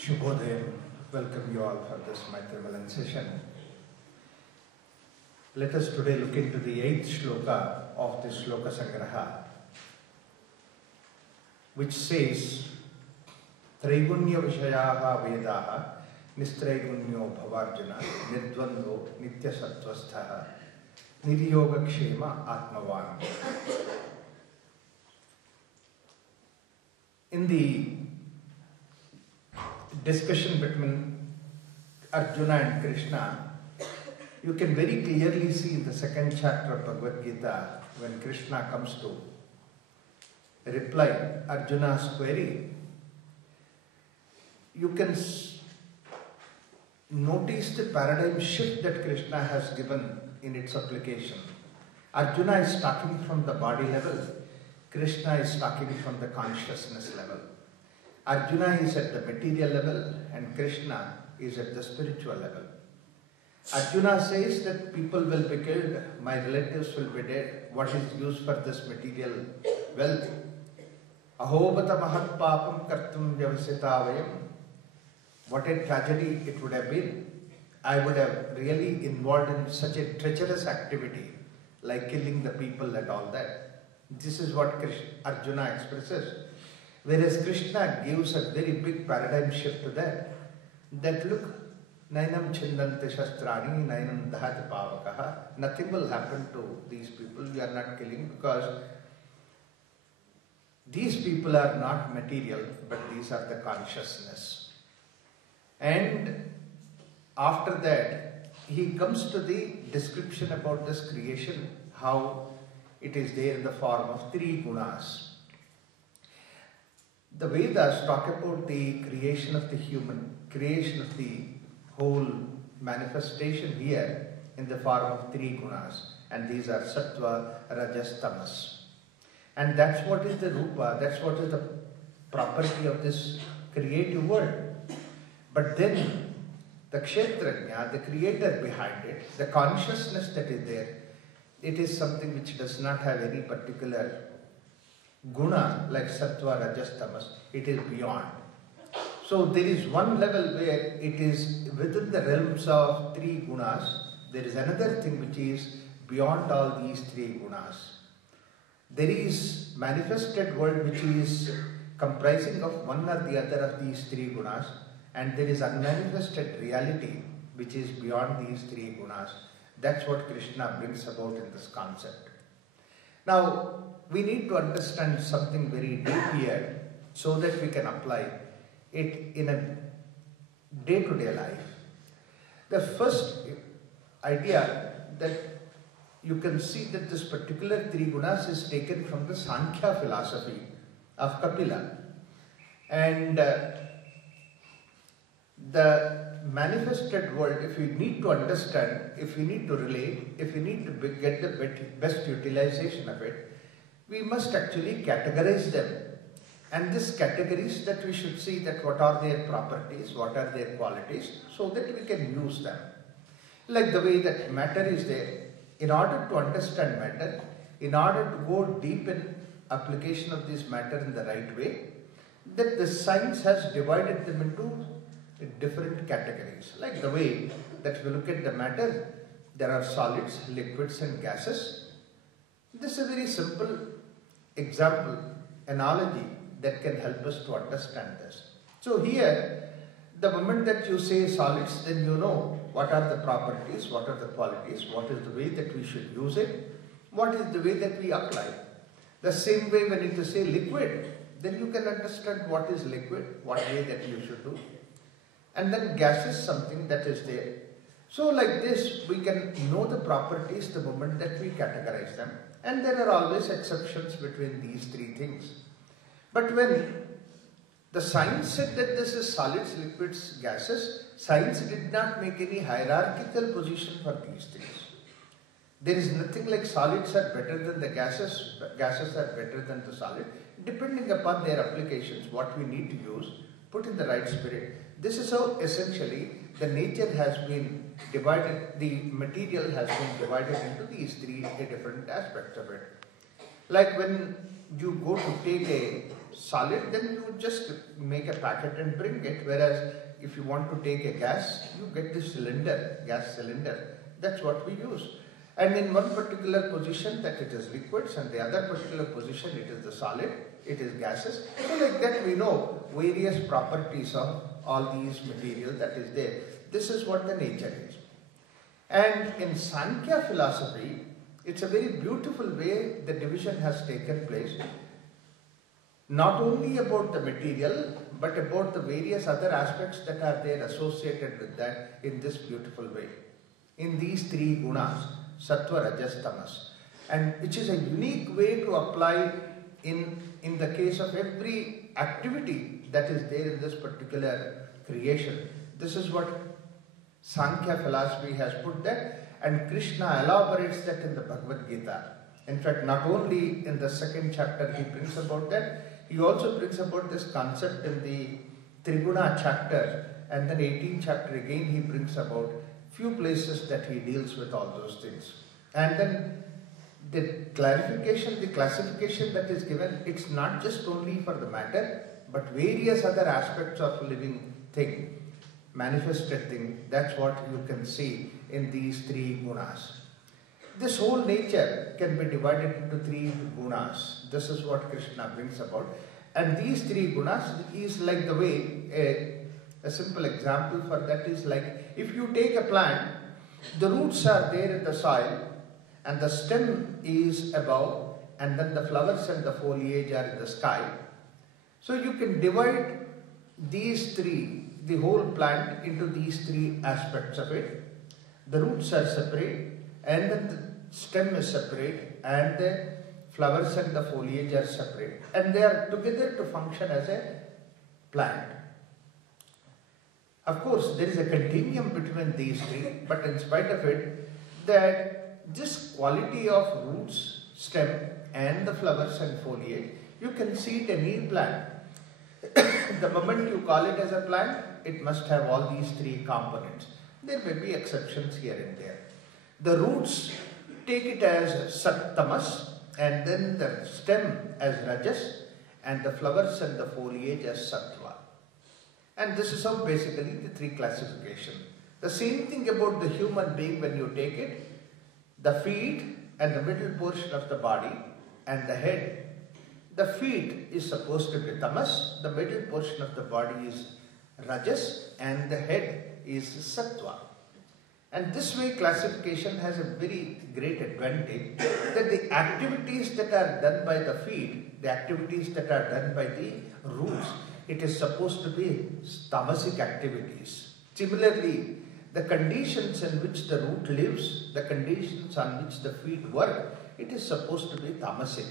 Shubhodaya, welcome you all for this Maitravalan session. Let us today look into the 8th shloka of this Shloka Sangraha, which says, Traigunya Vishayaha Vedaha Nistraigunnyo Bhavarjuna Nidvando Nitya Sattvasthaha Niryoga Kshema Atmavan. In the discussion between Arjuna and Krishna, you can very clearly see in the 2nd chapter of Bhagavad Gita when Krishna comes to reply Arjuna's query. You can notice the paradigm shift that Krishna has given in its application. Arjuna is talking from the body level, Krishna is talking from the consciousness level. Arjuna is at the material level and Krishna is at the spiritual level. Arjuna says that people will be killed, my relatives will be dead, what is used for this material wealth? Ahobata mahat papam kartum vyavasita vayam. What a tragedy it would have been. I would have really involved in such a treacherous activity like killing the people and all that. This is what Arjuna expresses. Whereas Krishna gives a very big paradigm shift to that. That look, nainam chindante shastrani, nainam dhati pavakaha. Nothing will happen to these people. We are not killing because these people are not material, but these are the consciousness. And after that, he comes to the description about this creation, how it is there in the form of 3 gunas. The Vedas talk about the creation of the human, creation of the whole manifestation here in the form of 3 gunas. And these are sattva, rajas, tamas. And that's what is the rupa, that's what is the property of this creative world. But then the kshetrajna, the creator behind it, the consciousness that is there, it is something which does not have any particular guna like sattva, rajas, tamas. It is beyond. So there is one level where it is within the realms of 3 gunas. There is another thing which is beyond all these 3 gunas. There is manifested world which is comprising of one or the other of these 3 gunas, and there is unmanifested reality which is beyond these 3 gunas. That's what Krishna brings about in this concept. Now, we need to understand something very deep here so that we can apply it in a day-to-day life. The first idea that you can see that this particular 3 gunas is taken from the Sankhya philosophy of Kapila. And the manifested world, if we need to understand, if we need to relate, if we need to get the best utilization of it, we must actually categorize them. And these categories that we should see that what are their properties, what are their qualities, so that we can use them. Like the way that matter is there, in order to understand matter, in order to go deep in application of this matter in the right way, that the science has divided them into different categories. Like the way that if you look at the matter, there are solids, liquids and gases. This is a very simple example, analogy that can help us to understand this. So here, the moment that you say solids, then you know what are the properties, what are the qualities, what is the way that we should use it, what is the way that we apply. The same way when you say liquid, then you can understand what is liquid, what way that you should do. And then gas is something that is there. So like this, we can know the properties the moment that we categorize them. And there are always exceptions between these 3 things. But when the science said that this is solids, liquids, gases, science did not make any hierarchical position for these things. There is nothing like solids are better than the gases, gases are better than the solid. Depending upon their applications, what we need to use, put in the right spirit. This is how essentially the nature has been divided, the material has been divided into these 3 different aspects of it. Like when you go to take a solid, then you just make a packet and bring it. Whereas if you want to take a gas, you get the cylinder, gas cylinder. That's what we use. And in one particular position that it is liquids, and the other particular position it is the solid, it is gases. So like that we know various properties of all these material that is there. This is what the nature is. And in Sankhya philosophy, it's a very beautiful way the division has taken place. Not only about the material, but about the various other aspects that are there associated with that in this beautiful way. In these three gunas, sattva, rajas, tamas. And which is a unique way to apply in the case of every activity that is there in this particular creation. This is what Sankhya philosophy has put that, and Krishna elaborates that in the Bhagavad Gita. In fact, not only in the second chapter he brings about that, he also brings about this concept in the Triguna chapter, and then 18th chapter again he brings about few places that he deals with all those things. And then the clarification, the classification that is given, it's not just only for the matter, but various other aspects of living thing, manifested thing. That's what you can see in these three gunas. This whole nature can be divided into three gunas. This is what Krishna brings about. And these three gunas is like the way, a simple example for that is like, if you take a plant, the roots are there in the soil, and the stem is above, and then the flowers and the foliage are in the sky. So you can divide these three, the whole plant, into these three aspects of it. The roots are separate, and then the stem is separate, and the flowers and the foliage are separate, and they are together to function as a plant. Of course, there is a continuum between these three, but in spite of it, that this quality of roots, stem, and the flowers and foliage, you can see it in any plant. The moment you call it as a plant, it must have all these three components. There may be exceptions here and there. The roots, take it as tamas, and then the stem as rajas, and the flowers and the foliage as sattva. And this is how basically the three classification. The same thing about the human being when you take it, the feet and the middle portion of the body and the head. The feet is supposed to be tamas, the middle portion of the body is rajas, and the head is sattva. And this way classification has a very great advantage that the activities that are done by the feet, the activities that are done by the roots, it is supposed to be tamasic activities. Similarly, the conditions in which the root lives, the conditions on which the feet work, it is supposed to be tamasic.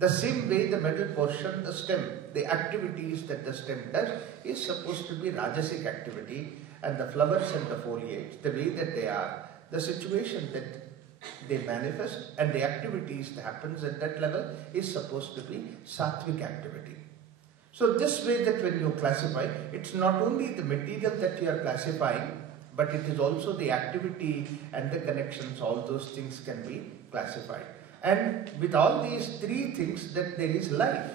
The same way the middle portion, the stem, the activities that the stem does is supposed to be rajasic activity, and the flowers and the foliage, the way that they are, the situation that they manifest and the activities that happens at that level is supposed to be sattvic activity. So this way that when you classify, it's not only the material that you are classifying, but it is also the activity and the connections, all those things can be classified. And with all these three things, that there is life.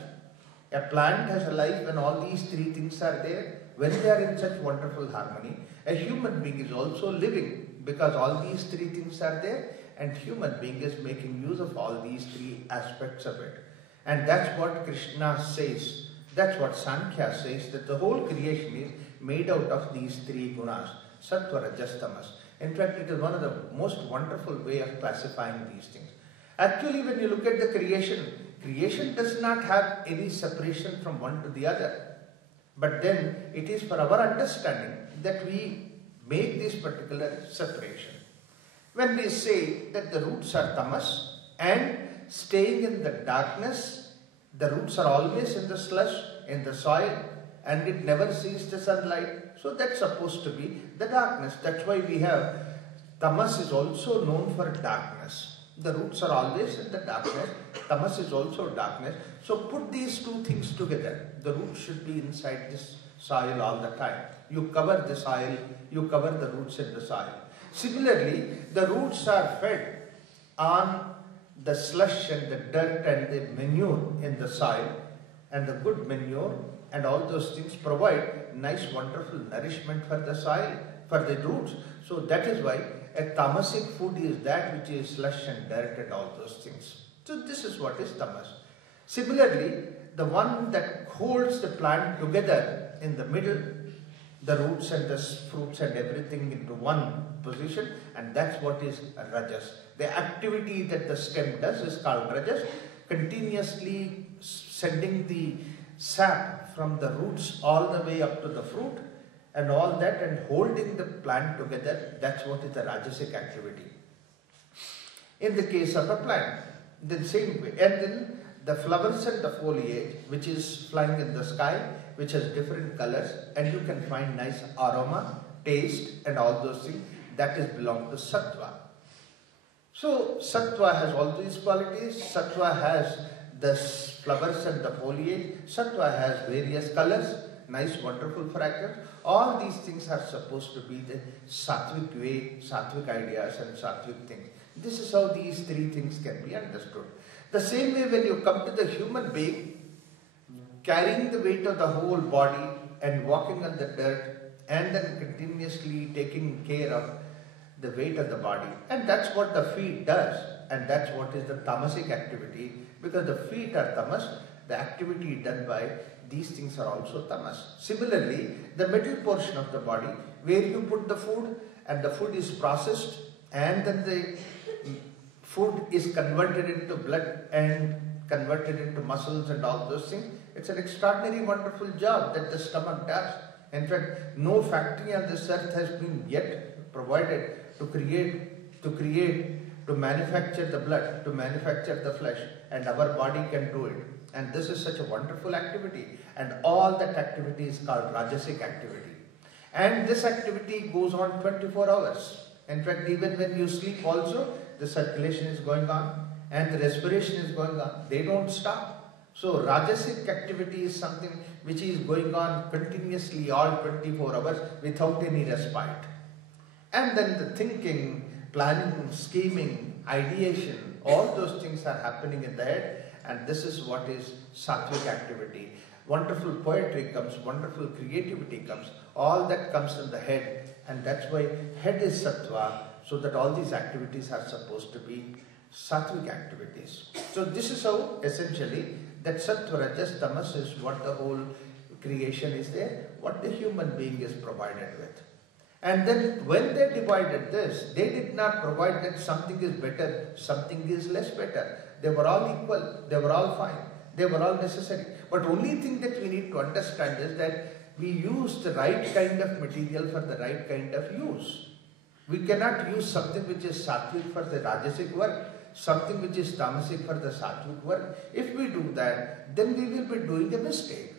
A plant has a life when all these three things are there, when they are in such wonderful harmony. A human being is also living because all these three things are there, and human being is making use of all these three aspects of it. And that's what Krishna says, that's what Sankhya says, that the whole creation is made out of these three gunas, sattva, rajas, tamas. In fact, it is one of the most wonderful way of classifying these things. Actually, when you look at the creation, creation does not have any separation from one to the other. But then it is for our understanding that we make this particular separation. When we say that the roots are tamas and staying in the darkness, the roots are always in the slush, in the soil, and it never sees the sunlight. So that's supposed to be the darkness. That's why we have tamas is also known for darkness. The roots are always in the darkness. Tamas is also darkness. So put these two things together. The roots should be inside this soil all the time. You cover the soil, you cover the roots in the soil. Similarly, the roots are fed on the slush and the dirt and the manure in the soil, and the good manure and all those things provide nice wonderful nourishment for the soil, for the roots. So that is why a tamasic food is that which is slush and dirt and all those things. So this is what is tamas. Similarly, the one that holds the plant together in the middle, the roots and the fruits and everything into one position, and that's what is rajas. The activity that the stem does is called rajas, continuously sending the sap from the roots all the way up to the fruit and all that, and holding the plant together. That's what is the rajasic activity. In the case of a plant, the same way. And then the flowers and the foliage, which is flying in the sky, which has different colors, and you can find nice aroma, taste and all those things, that is belong to sattva. So sattva has all these qualities. Sattva has the flowers and the foliage. Sattva has various colors, nice wonderful fragrance. All these things are supposed to be the sattvic way, sattvic ideas and sattvic things. This is how these three things can be understood. The same way when you come to the human being, carrying the weight of the whole body and walking on the dirt and then continuously taking care of the weight of the body. And that's what the feet does, and that's what is the tamasic activity, because the feet are tamas, the activity done by these things are also tamas. Similarly, the middle portion of the body where you put the food and the food is processed and then the food is converted into blood and converted into muscles and all those things. It's an extraordinary wonderful job that the stomach does. In fact, no factory on this earth has been yet provided to manufacture the blood, to manufacture the flesh, and our body can do it. And this is such a wonderful activity, and all that activity is called rajasic activity. And this activity goes on 24 hours. In fact, even when you sleep also, the circulation is going on and the respiration is going on. They don't stop. So rajasic activity is something which is going on continuously all 24 hours without any respite. And then the thinking, planning, scheming, ideation, all those things are happening in the head, and this is what is sattvic activity. Wonderful poetry comes, wonderful creativity comes, all that comes in the head, and that's why head is sattva, so that all these activities are supposed to be sattvic activities. So this is how essentially that sattva, rajas, tamas is what the whole creation is there, what the human being is provided with. And then when they divided this, they did not provide that something is better, something is less better. They were all equal, they were all fine, they were all necessary. But only thing that we need to understand is that we use the right kind of material for the right kind of use. We cannot use something which is sattvic for the rajasic work, something which is tamasic for the sattvic work. If we do that, then we will be doing a mistake.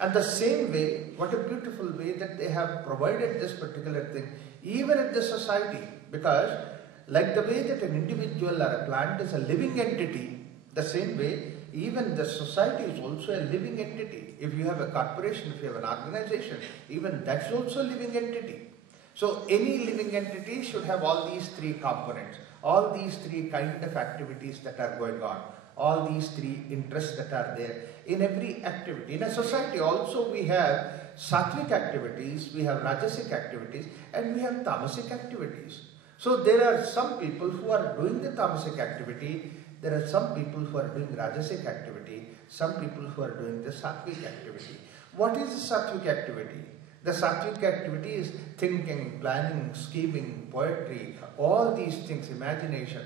And the same way, what a beautiful way that they have provided this particular thing, even in the society, because like the way that an individual or a plant is a living entity, the same way, even the society is also a living entity. If you have a corporation, if you have an organization, even that's also a living entity. So any living entity should have all these three components, all these three kind of activities that are going on, all these three interests that are there in every activity. In a society also we have sattvic activities, we have rajasic activities, and we have tamasic activities. So there are some people who are doing the tamasic activity, there are some people who are doing rajasic activity, some people who are doing the sattvic activity. What is the sattvic activity? The sattvic activity is thinking, planning, scheming, poetry, all these things, imagination.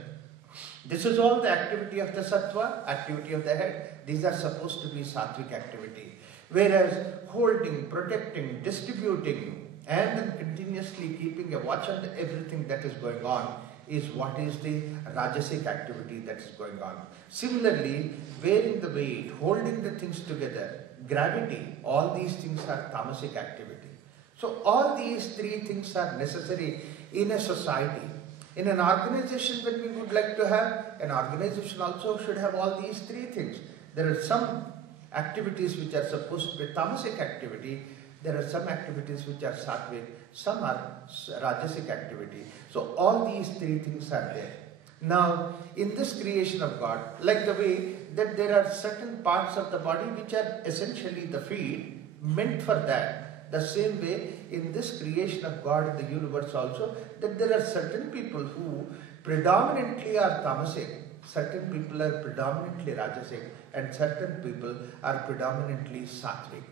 This is all the activity of the sattva, activity of the head. These are supposed to be sattvic activity. Whereas holding, protecting, distributing, and then continuously keeping a watch on everything that is going on is what is the rajasic activity that is going on. Similarly, bearing the weight, holding the things together, gravity, all these things are tamasic activity. So all these three things are necessary in a society. In an organization, when we would like to have, an organization also should have all these three things. There are some activities which are supposed to be tamasic activity, there are some activities which are sattvic, some are rajasic activity. So all these three things are there. Now, in this creation of God, like the way that there are certain parts of the body which are essentially the feet, meant for that, the same way in this creation of God in the universe also, that there are certain people who predominantly are tamasic, certain people are predominantly rajasic, and certain people are predominantly sattvic.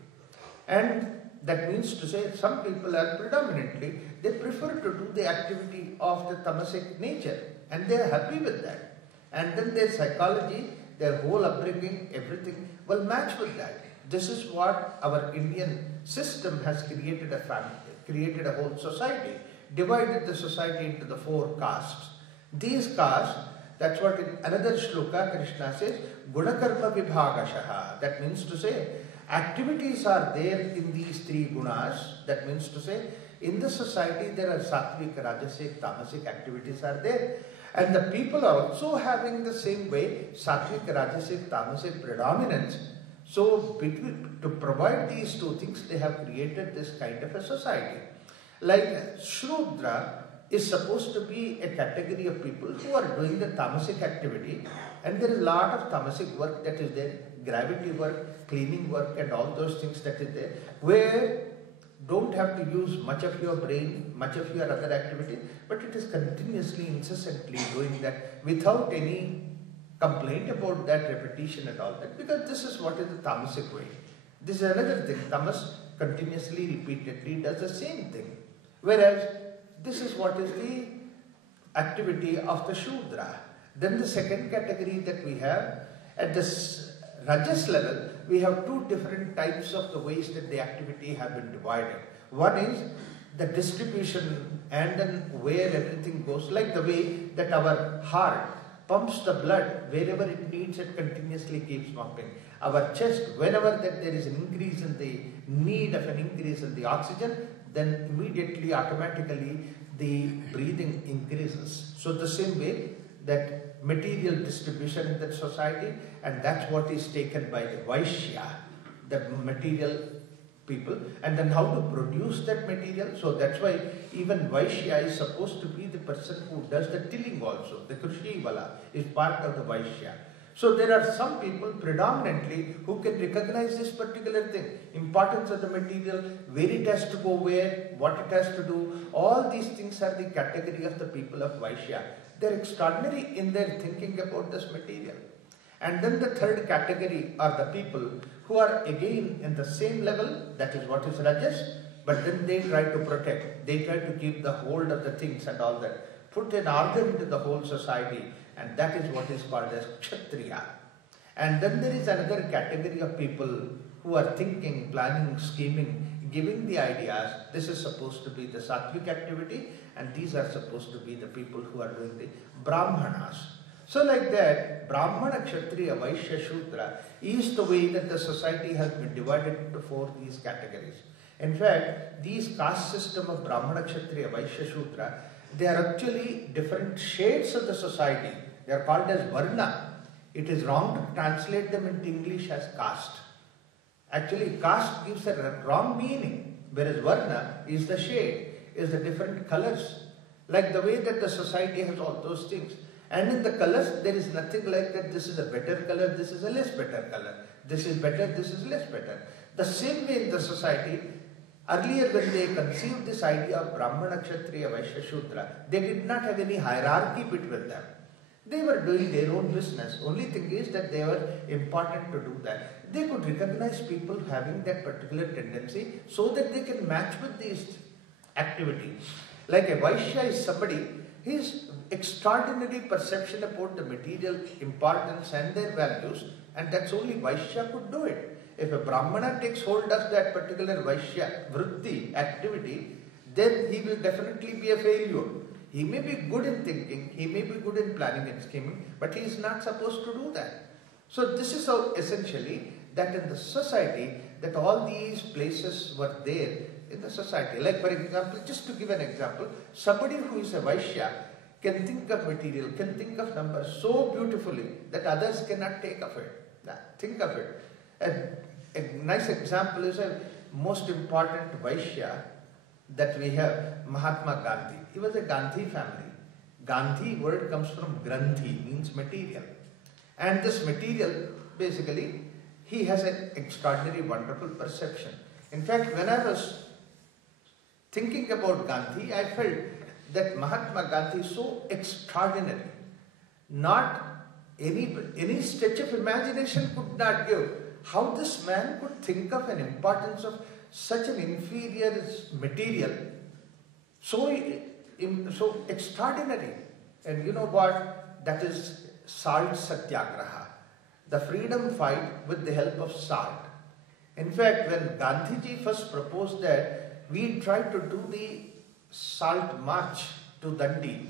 And that means to say some people are predominantly, they prefer to do the activity of the tamasic nature and they are happy with that. And then their psychology, their whole upbringing, everything will match with that. This is what our Indian system has created a family, created a whole society, divided the society into the 4 castes. These castes, that's what in another shloka Krishna says, Gunakarma Vibhagashaha. That means to say, activities are there in these 3 gunas. That means to say, in the society there are sattvic, rajasic, tamasic activities are there. And the people are also having the same way, sattvic, rajasic, tamasic predominance. So, to provide these 2 things, they have created this kind of a society. Like Shrudra is supposed to be a category of people who are doing the tamasic activity, and there is a lot of tamasic work that is there, gravity work, cleaning work and all those things that is there, where don't have to use much of your brain, much of your other activity, but it is continuously, incessantly doing that without any complaint about that repetition and all that, because this is what is the tamasic way. This is another thing, tamas continuously, repeatedly does the same thing, whereas this is what is the activity of the Shudra. Then the second category that we have, at this Rajas level, we have 2 different types of the ways that the activity have been divided. One is the distribution and then where everything goes, like the way that our heart pumps the blood wherever it needs, it continuously keeps pumping. Our chest, whenever that there is an increase in the need of an increase in the oxygen, then immediately, automatically, the breathing increases. So the same way that material distribution in that society, and that's what is taken by the Vaishya, the material people, and then how to produce that material. So that's why even Vaishya is supposed to be the person who does the tilling also. The Krishi Vala is part of the Vaishya. So there are some people predominantly who can recognize this particular thing, importance of the material, where it has to go where, what it has to do. All these things are the category of the people of Vaishya. They're extraordinary in their thinking about this material. And then the third category are the people who are again in the same level, that is what is Rajas, but then they try to protect, they try to keep the hold of the things and all that, put an order into the whole society, and that is what is called as Kshatriya. And then there is another category of people who are thinking, planning, scheming, giving the ideas. This is supposed to be the sattvic activity, and these are supposed to be the people who are doing the Brahmanas. So like that, Brahmana, Kshatriya, Vaishya, Shudra is the way that the society has been divided into 4 these categories. In fact, these caste system of Brahmana, Kshatriya, Vaishya, Shudra, they are actually different shades of the society. They are called as Varna. It is wrong to translate them into English as caste. Actually, caste gives a wrong meaning, whereas Varna is the shade, is the different colors. Like the way that the society has all those things. And in the colors, there is nothing like that this is a better color, this is a less better color. This is better, this is less better. The same way in the society, earlier when they conceived this idea of Brahmana, Kshatriya, Vaishya, Shudra, they did not have any hierarchy between them. They were doing their own business. Only thing is that they were important to do that. They could recognize people having that particular tendency so that they can match with these activities. Like a Vaishya is somebody, his extraordinary perception about the material importance and their values, and that's only Vaishya could do it. If a Brahmana takes hold of that particular Vaishya vritti activity, then he will definitely be a failure. He may be good in thinking, he may be good in planning and scheming, but he is not supposed to do that. So this is how essentially that in the society, that all these places were there in the society. Like for example, just to give an example, somebody who is a Vaishya can think of material, can think of numbers so beautifully that others cannot take of it. Think of it. A nice example is a most important Vaishya that we have, Mahatma Gandhi. He was a Gandhi family. Gandhi word comes from Granthi, means material. And this material, basically, he has an extraordinary, wonderful perception. In fact, when I was thinking about Gandhi, I felt that Mahatma Gandhi is so extraordinary. Not any stretch of imagination could not give how this man could think of an importance of such an inferior material, so extraordinary. And you know what? That is salt satyagraha, the freedom fight with the help of salt. In fact, when Gandhiji first proposed that we try to do the salt march to Dandi,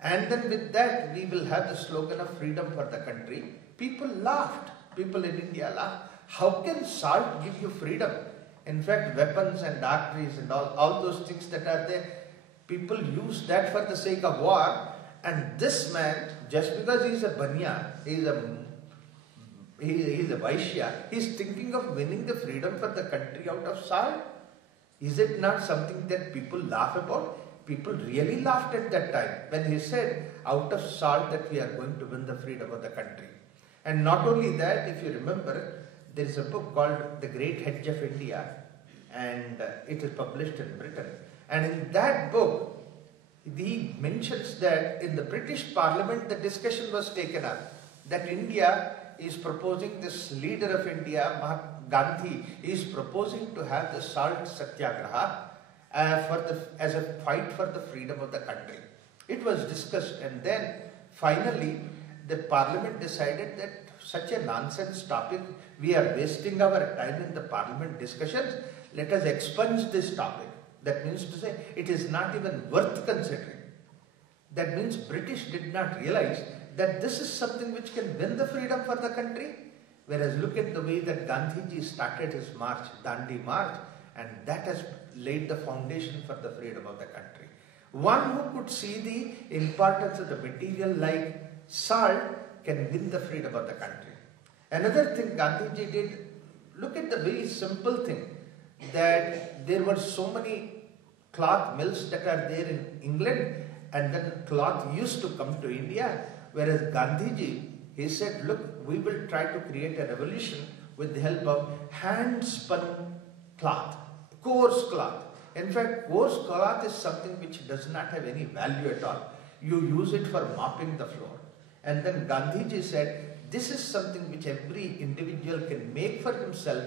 and then with that we will have the slogan of freedom for the country, people laughed. People in India laughed. How can salt give you freedom? In fact, weapons and arteries and all those things that are there, people use that for the sake of war. And this man, just because he is a Banya, he is a Vaishya, he is thinking of winning the freedom for the country out of salt. Is it not something that people laugh about? People really laughed at that time when he said, out of salt that we are going to win the freedom of the country. And not only that, if you remember, there is a book called The Great Hedge of India, and it is published in Britain. And in that book, he mentions that in the British Parliament, the discussion was taken up that India is proposing, this leader of India, Mahatma Gandhi, is proposing to have the salt satyagraha as a fight for the freedom of the country. It was discussed, and then finally the Parliament decided that such a nonsense topic, we are wasting our time in the Parliament discussions, let us expunge this topic. That means to say, it is not even worth considering. That means British did not realize that this is something which can win the freedom for the country. Whereas look at the way that Gandhiji started his march, Dandi March, and that has laid the foundation for the freedom of the country. One who could see the importance of the material like salt can win the freedom of the country. Another thing Gandhiji did, look at the very simple thing, that there were so many cloth mills that are there in England, and then cloth used to come to India, whereas Gandhiji, he said, look, we will try to create a revolution with the help of hand-spun cloth, coarse cloth. In fact, coarse cloth is something which does not have any value at all. You use it for mopping the floor. And then Gandhiji said, this is something which every individual can make for himself,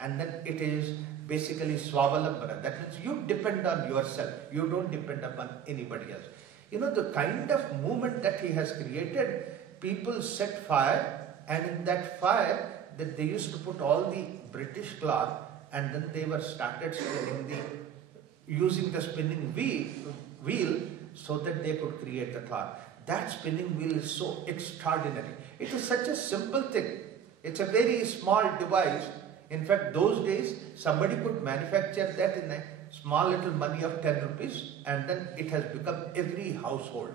and then it is basically swavalambana. That means you depend on yourself. You don't depend upon anybody else. You know, the kind of movement that he has created, people set fire, and in that fire, that they used to put all the British cloth, and then they were started spinning using the spinning wheel so that they could create the cloth. That spinning wheel is so extraordinary. It is such a simple thing. It's a very small device. In fact, those days, somebody could manufacture that in a small little money of 10 rupees, and then it has become every household.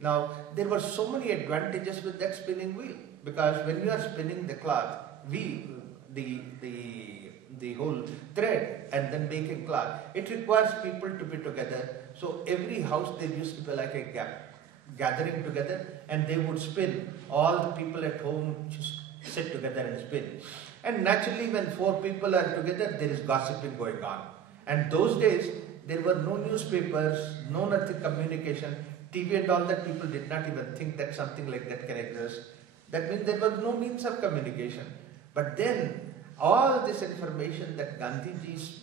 Now, there were so many advantages with that spinning wheel, because when you are spinning the cloth, the whole thread, and then making cloth, it requires people to be together. So every house, there used to be like a gathering together, and they would spin. All the people at home just sit together and spin. And naturally, when 4 people are together, there is gossiping going on. And those days, there were no newspapers, no nothing communication, TV and all that. People did not even think that something like that can exist. That means there was no means of communication. But then, all this information that Gandhiji's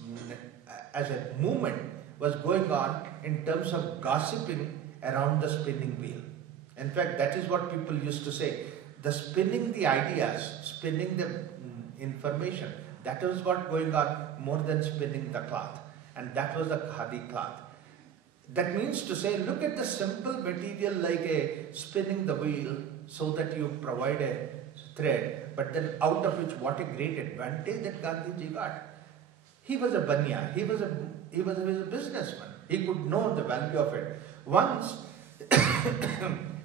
as a movement was going on in terms of gossiping around the spinning wheel. In fact, that is what people used to say. The spinning the ideas, spinning the information, that was what going on more than spinning the cloth. And that was the khadi cloth. That means to say, look at the simple material like a spinning the wheel so that you provide a thread, but then out of which what a great advantage that Gandhiji got. He was a banya, he was a businessman. He could know the value of it. Once,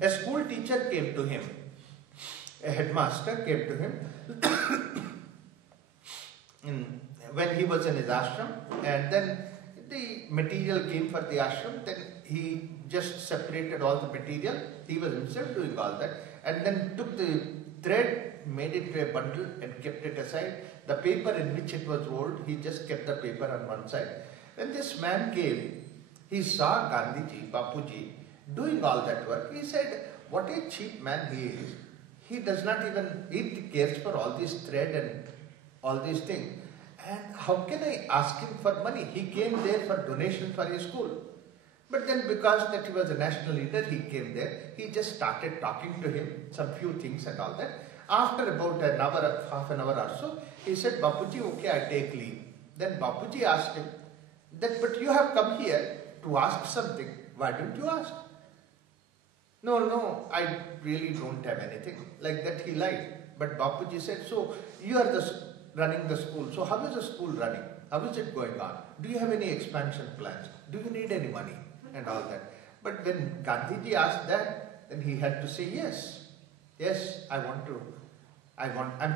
a school teacher came to him, a headmaster came to him when he was in his ashram, and then the material came for the ashram. Then he just separated all the material. He was himself doing all that, and then took the thread, made it into a bundle and kept it aside. The paper in which it was rolled, he just kept the paper on one side. When this man came, he saw Gandhiji, Bapuji, doing all that work. He said, what a cheap man he is. He does not even, he cares for all this thread and all these things. And how can I ask him for money? He came there for donation for his school. But then because that he was a national leader, he came there. He just started talking to him, some few things and all that. After about an hour, half an hour or so, he said, Bapuji, okay, I take leave. Then Bapuji asked him, that, but you have come here to ask something. Why don't you ask? No, I really don't have anything. Like that he lied. But Bapuji said, so you are running the school. So how is the school running? How is it going on? Do you have any expansion plans? Do you need any money? And all that. But when Gandhiji asked that, then he had to say yes. Yes, I'm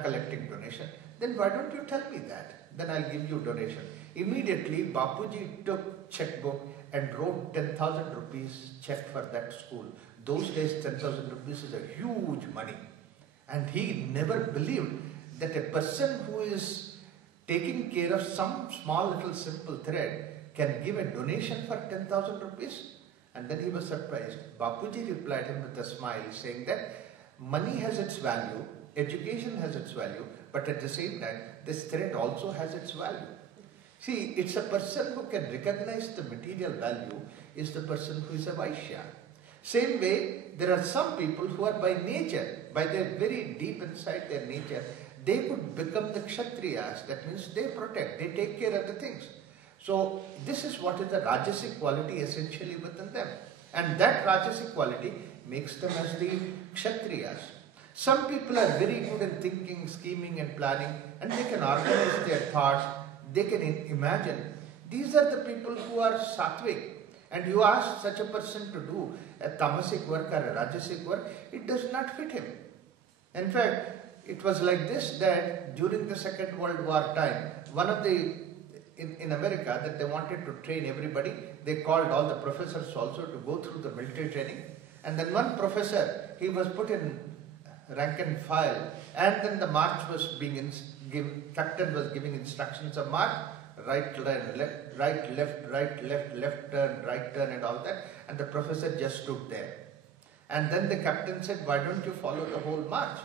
collecting donation. Then why don't you tell me that? Then I'll give you donation. Immediately, Bapuji took checkbook and wrote 10,000 rupees check for that school. Those days, 10,000 rupees is a huge money. And he never believed that a person who is taking care of some small little simple thread can give a donation for 10,000 rupees. And then he was surprised. Bapuji replied him with a smile, saying that money has its value, education has its value, but at the same time, this thread also has its value. See, it's a person who can recognize the material value is the person who is a Vaishya. Same way, there are some people who are by nature, by their very deep inside their nature, they could become the Kshatriyas. That means they protect, they take care of the things. So this is what is the Rajasic quality essentially within them. And that Rajasic quality makes them as the Kshatriyas. Some people are very good in thinking, scheming and planning, and they can organize their thoughts, they can imagine. These are the people who are Sattvic. And you ask such a person to do a tamasic work or a Rajasic work, it does not fit him. In fact, it was like this that during the Second World War time, one of the in America that they wanted to train everybody, they called all the professors also to go through the military training. And then one professor, he was put in rank and file, and then the march was being captain was giving instructions of march, right turn, left, right, left turn, right turn and all that, and the professor just stood there. And then the captain said, why don't you follow the whole march?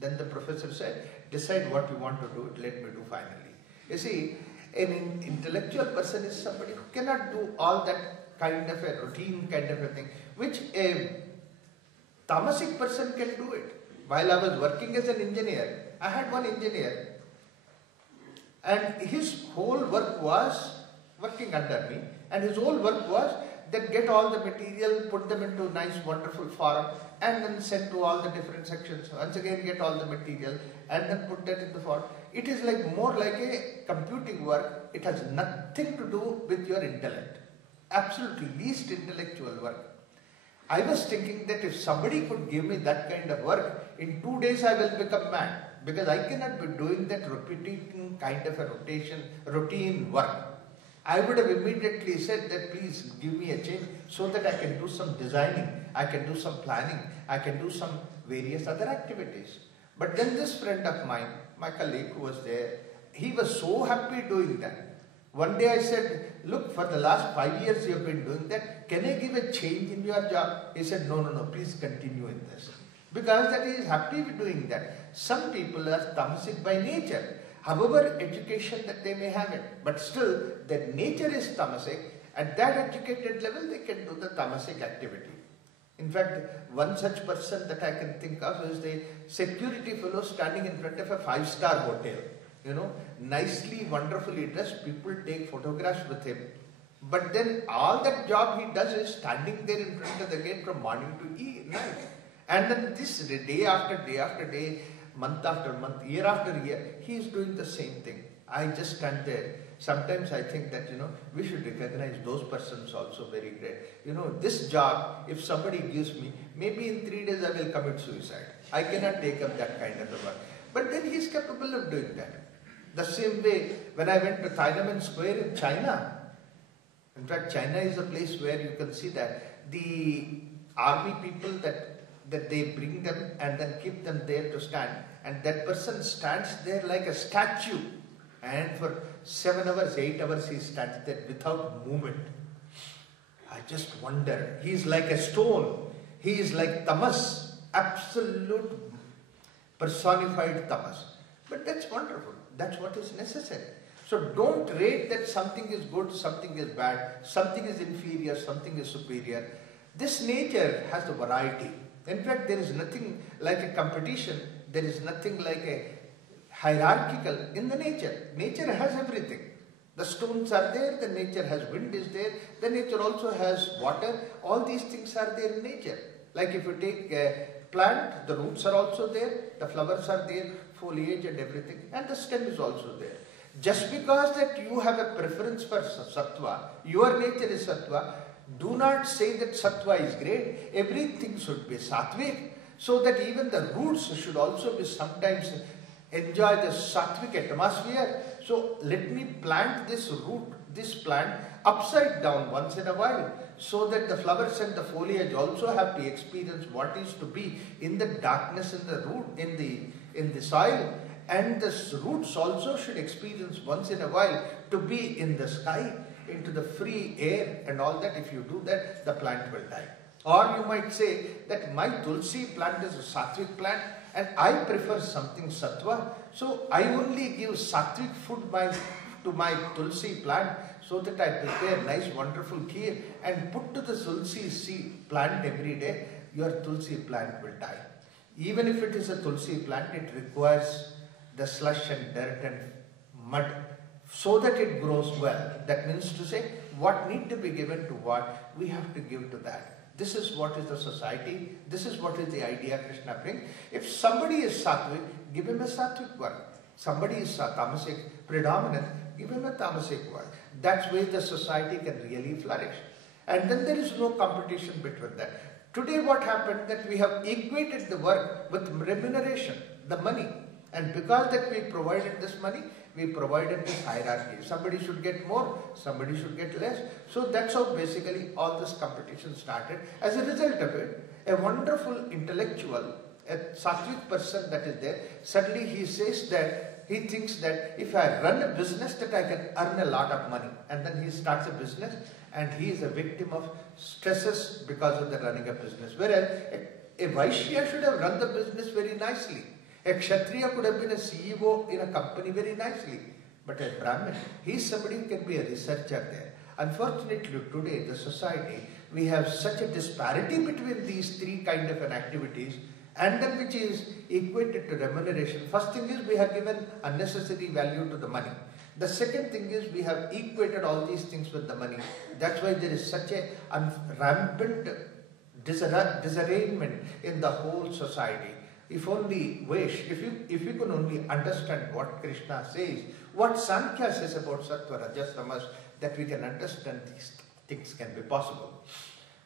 Then the professor said, decide what you want to do, let me do finally. You see, an intellectual person is somebody who cannot do all that kind of a routine kind of a thing, which a tamasic person can do it. While I was working as an engineer, I had one engineer, and his whole work was working under me, and his whole work was that get all the material, put them into nice wonderful form, and then send to all the different sections. Once again get all the material and then put that in the form. It is like more like a computing work. It has nothing to do with your intellect. Absolutely least intellectual work. I was thinking that if somebody could give me that kind of work, in 2 days I will become mad. Because I cannot be doing that repeating kind of a routine work. I would have immediately said that please give me a change so that I can do some designing, I can do some planning, I can do some various other activities. But then this friend of mine, my colleague who was there, he was so happy doing that. One day I said, look, for the last 5 years you have been doing that, can I give a change in your job? He said, no, please continue in this. Because that he is happy with doing that. Some people are tamasic by nature. However education that they may have it, but still their nature is tamasic. At that educated level they can do the tamasic activity. In fact, one such person that I can think of is the security fellow standing in front of a 5-star hotel. You know, nicely, wonderfully dressed, people take photographs with him. But then all that job he does is standing there in front of the gate from morning to night. And then this day after day after day, month after month, year after year, he is doing the same thing. I just stand there. Sometimes I think that, we should recognize those persons also very great. This job, if somebody gives me, maybe in 3 days I will commit suicide. I cannot take up that kind of a work. But then he is capable of doing that. The same way, when I went to Tiananmen Square in China, in fact, China is a place where you can see that the army people that they bring them and then keep them there to stand, and that person stands there like a statue, and for 7 hours, 8 hours he stands there without movement. I just wonder, he is like a stone, he is like tamas, absolute personified tamas. But that's wonderful, that's what is necessary. So don't rate that something is good, something is bad, something is inferior, something is superior. This nature has a variety. In fact, there is nothing like a competition, there is nothing like a hierarchical in the nature. Nature has everything. The stones are there, the nature has wind is there, the nature also has water, all these things are there in nature. Like if you take a plant, the roots are also there, the flowers are there, foliage and everything, and the stem is also there. Just because that you have a preference for sattva, your nature is sattva, do not say that sattva is great. Everything should be sattvic, so that even the roots should also be sometimes enjoy the sattvic atmosphere. So let me plant this root, this plant upside down once in a while, so that the flowers and the foliage also have to experience what is to be in the darkness in the root, in the soil, and the roots also should experience once in a while to be in the sky, into the free air and all that. If you do that, the plant will die. Or you might say that my tulsi plant is a sattvic plant and I prefer something sattva, so I only give sattvic food to my tulsi plant, so that I prepare nice wonderful kheer and put to the tulsi seed plant every day. Your tulsi plant will die. Even if it is a tulsi plant, it requires the slush and dirt and mud so that it grows well. That means to say, what need to be given to what, we have to give to that. This is what is the society, this is what is the idea Krishna brings. If somebody is sattvic, give him a sattvic work. Somebody is tamasic, predominant, give him a tamasic work. That's where the society can really flourish. And then there is no competition between that. Today what happened, that we have equated the work with remuneration, the money. And because that we provided this money, we provided this hierarchy. Somebody should get more, somebody should get less. So that's how basically all this competition started. As a result of it, a wonderful intellectual, a sattvic person that is there, suddenly he says that, he thinks that if I run a business, that I can earn a lot of money. And then he starts a business and he is a victim of stresses because of the running a business. Whereas a Vaishya should have run the business very nicely. A Kshatriya could have been a CEO in a company very nicely. But a Brahmin, he is somebody who can be a researcher there. Unfortunately, today, the society, we have such a disparity between these three kind of activities, and then which is equated to remuneration. First thing is we have given unnecessary value to the money. The second thing is we have equated all these things with the money. That's why there is such a rampant disarrangement in the whole society. If only if you can only understand what Krishna says, what Sankhya says about Sattva, Rajas, Tamas, that we can understand these things can be possible.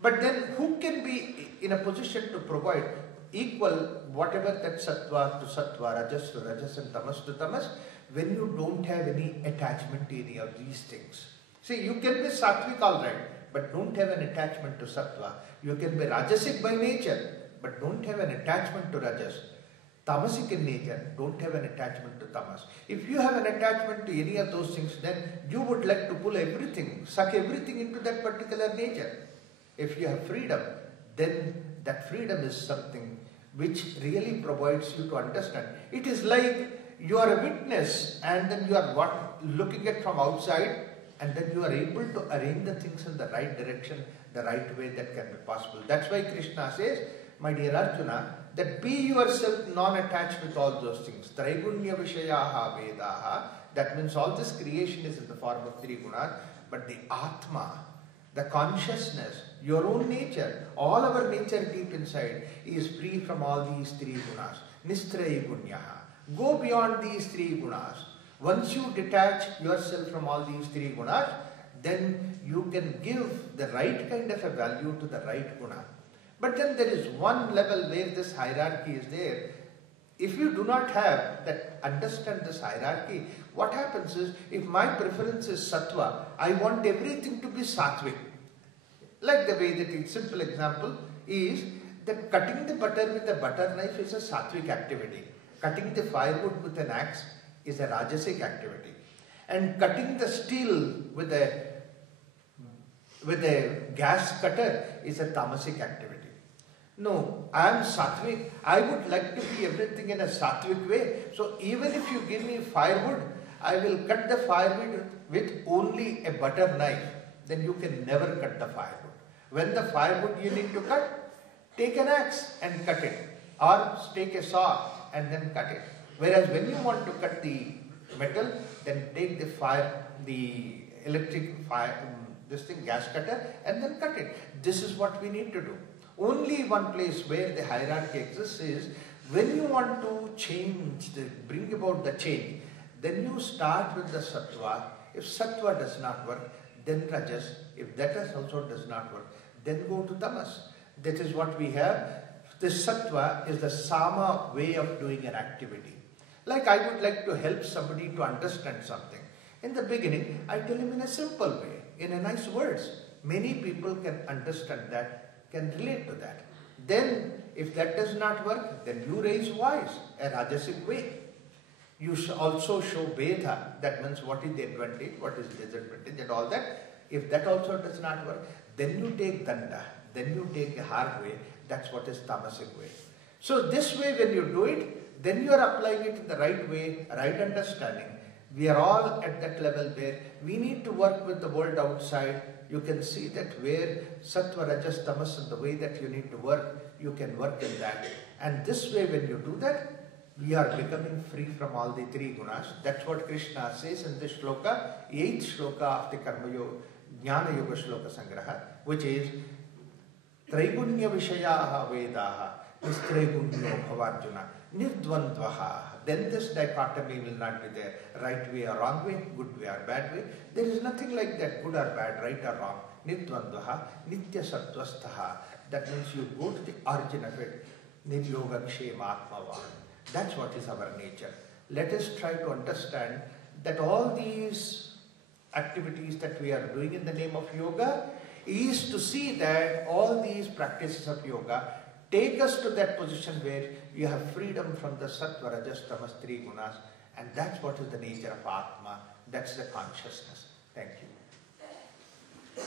But then who can be in a position to provide equal whatever that Sattva to Sattva, Rajas to Rajas and Tamas to Tamas, when you don't have any attachment to any of these things? See, you can be Sattvic all right, but don't have an attachment to Sattva. You can be Rajasic by nature, but don't have an attachment to Rajas. Tamasic in nature, don't have an attachment to Tamas. If you have an attachment to any of those things, then you would like to pull everything, suck everything into that particular nature. If you have freedom, then that freedom is something which really provides you to understand. It is like you are a witness and then you are looking at from outside, and then you are able to arrange the things in the right direction, the right way that can be possible. That's why Krishna says, my dear Arjuna, that be yourself non-attached with all those things. Traigunya Vishayaha Vedaha. That means all this creation is in the form of three gunas, but the Atma, the consciousness, your own nature, all our nature deep inside is free from all these three gunas. Nistraigunya. Go beyond these three gunas. Once you detach yourself from all these three gunas, then you can give the right kind of a value to the right guna. But then there is one level where this hierarchy is there. If you do not have that, understand this hierarchy, what happens is, if my preference is sattva, I want everything to be sattvic. Like the way that it's simple example is that cutting the butter with a butter knife is a sattvic activity. Cutting the firewood with an axe is a rajasic activity. And cutting the steel with a gas cutter is a tamasic activity. No, I am sattvic. I would like to be everything in a sattvic way. So even if you give me firewood, I will cut the firewood with only a butter knife. Then you can never cut the firewood. When the firewood you need to cut, take an axe and cut it. Or take a saw and then cut it. Whereas when you want to cut the metal, then take the electric gas cutter and then cut it. This is what we need to do. Only one place where the hierarchy exists is when you want to bring about the change, then you start with the sattva. If sattva does not work, then rajas. If that also does not work, then go to tamas. That is what we have. The sattva is the sama way of doing an activity. Like I would like to help somebody to understand something. In the beginning, I tell him in a simple way, in a nice words. Many people can understand that, can relate to that. Then, if that does not work, then you raise voice, a rajasic way. You also show Veda, that means what is the advantage, what is the disadvantage and all that. If that also does not work, then you take danda, then you take a hard way, that's what is tamasic way. So this way when you do it, then you are applying it in the right way, right understanding. We are all at that level where we need to work with the world outside. You can see that where sattva, rajas, tamas and the way that you need to work, you can work in that. And this way when you do that, we are becoming free from all the three gunas. That's what Krishna says in this shloka, 8th shloka of the Karma Yoga, Jnana Yoga Shloka Sangraha, which is Traigunya Vishayaha Vedaha, Nistraigunyo Bhavarjuna, Nirdvandvaha. Then this dichotomy will not be there. Right way or wrong way, good way or bad way. There is nothing like that, good or bad, right or wrong. Nirdvandvaha, Nitya Sattvastaha. That means you go to the origin of it. Niryoga Kshema Atmava. That's what is our nature. Let us try to understand that all these activities that we are doing in the name of yoga is to see that all these practices of yoga take us to that position where you have freedom from the sattva, rajas, tamas, three gunas, and that's what is the nature of Atma. That's the consciousness. Thank you.